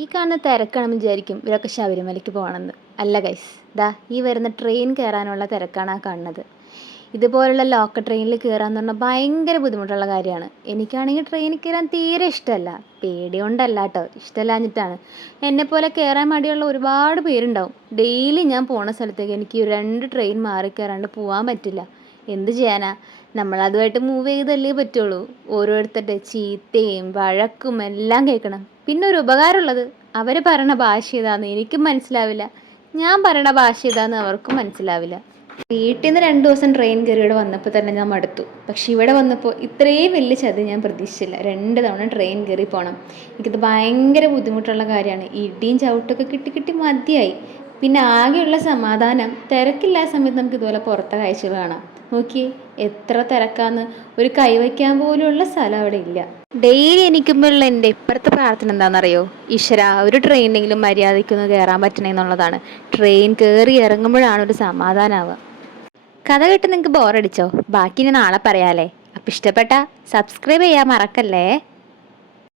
ഈ കാണുന്ന തിരക്കാണെന്ന് വിചാരിക്കും ഇവരൊക്കെ ശബരിമലയ്ക്ക് പോകണമെന്ന്. അല്ല ഗൈസ്, ദാ ഈ വരുന്ന ട്രെയിൻ കയറാനുള്ള തിരക്കാണ് ആ കാണുന്നത്. ഇതുപോലുള്ള ലോക്കൽ ട്രെയിനിൽ കയറാന്ന് പറഞ്ഞാൽ ഭയങ്കര ബുദ്ധിമുട്ടുള്ള കാര്യമാണ്. എനിക്കാണെങ്കിൽ ട്രെയിനിൽ കയറാൻ തീരെ ഇഷ്ടമല്ല. പേടി കൊണ്ടല്ല കേട്ടോ, ഇഷ്ടമല്ലാഞ്ഞിട്ടാണ്. എന്നെപ്പോലെ കയറാൻ മടിയുള്ള ഒരുപാട് പേരുണ്ടാവും. ഡെയിലി ഞാൻ പോണ സ്ഥലത്തേക്ക് എനിക്ക് 2 ട്രെയിൻ മാറി കയറാണ്ട് പോകാൻ പറ്റില്ല. എന്ത് ചെയ്യാനാ, നമ്മളതുമായിട്ട് മൂവ് ചെയ്തല്ലേ പറ്റുള്ളൂ. ഓരോരുത്തരുടെ ചീത്തയും വഴക്കും എല്ലാം കേൾക്കണം. പിന്നെ ഒരു ഉപകാരമുള്ളത്, അവർ പറയണ ഭാഷ ഏതാണെന്ന് എനിക്കും മനസ്സിലാവില്ല, ഞാൻ പറയണ ഭാഷ ഏതാണെന്ന് അവർക്കും മനസ്സിലാവില്ല. വീട്ടിൽ നിന്ന് 2 ദിവസം ട്രെയിൻ കയറി ഇവിടെ വന്നപ്പോൾ തന്നെ ഞാൻ മടുത്തു. പക്ഷെ ഇവിടെ വന്നപ്പോൾ ഇത്രയും വലിയ ചതി ഞാൻ പ്രതീക്ഷിച്ചില്ല. 2 തവണ ട്രെയിൻ കയറി പോകണം. എനിക്കത് ഭയങ്കര ബുദ്ധിമുട്ടുള്ള കാര്യമാണ്. ഇടിയും ചവിട്ടൊക്കെ കിട്ടി കിട്ടി മതിയായി. പിന്നെ ആകെയുള്ള സമാധാനം തിരക്കില്ലാത്ത സമയത്ത് നമുക്ക് ഇതുപോലെ പുറത്തെ കാഴ്ചകൾ കാണാം. നോക്കിയേ എത്ര തിരക്കാന്ന്, ഒരു കൈവയ്ക്കാൻ പോലുള്ള സ്ഥലം അവിടെ ഇല്ല. ഡെയിലി എണീക്കുമ്പോഴുള്ള എൻ്റെ ഇപ്പുറത്തെ പ്രാർത്ഥന എന്താണെന്നറിയോ? ഈശ്വരാ, ഒരു ട്രെയിനിലെങ്കിലും മര്യാദയ്ക്കൊന്ന് കയറാൻ പറ്റണേ എന്നുള്ളതാണ്. ട്രെയിൻ കയറി ഇറങ്ങുമ്പോഴാണ് ഒരു സമാധാനമാവുക. കഥ കേട്ട് നിങ്ങൾക്ക് ബോറടിച്ചോ? ബാക്കി ഇനി നാളെ പറയാലേ. അപ്പം ഇഷ്ടപ്പെട്ട സബ്സ്ക്രൈബ് ചെയ്യാൻ മറക്കല്ലേ.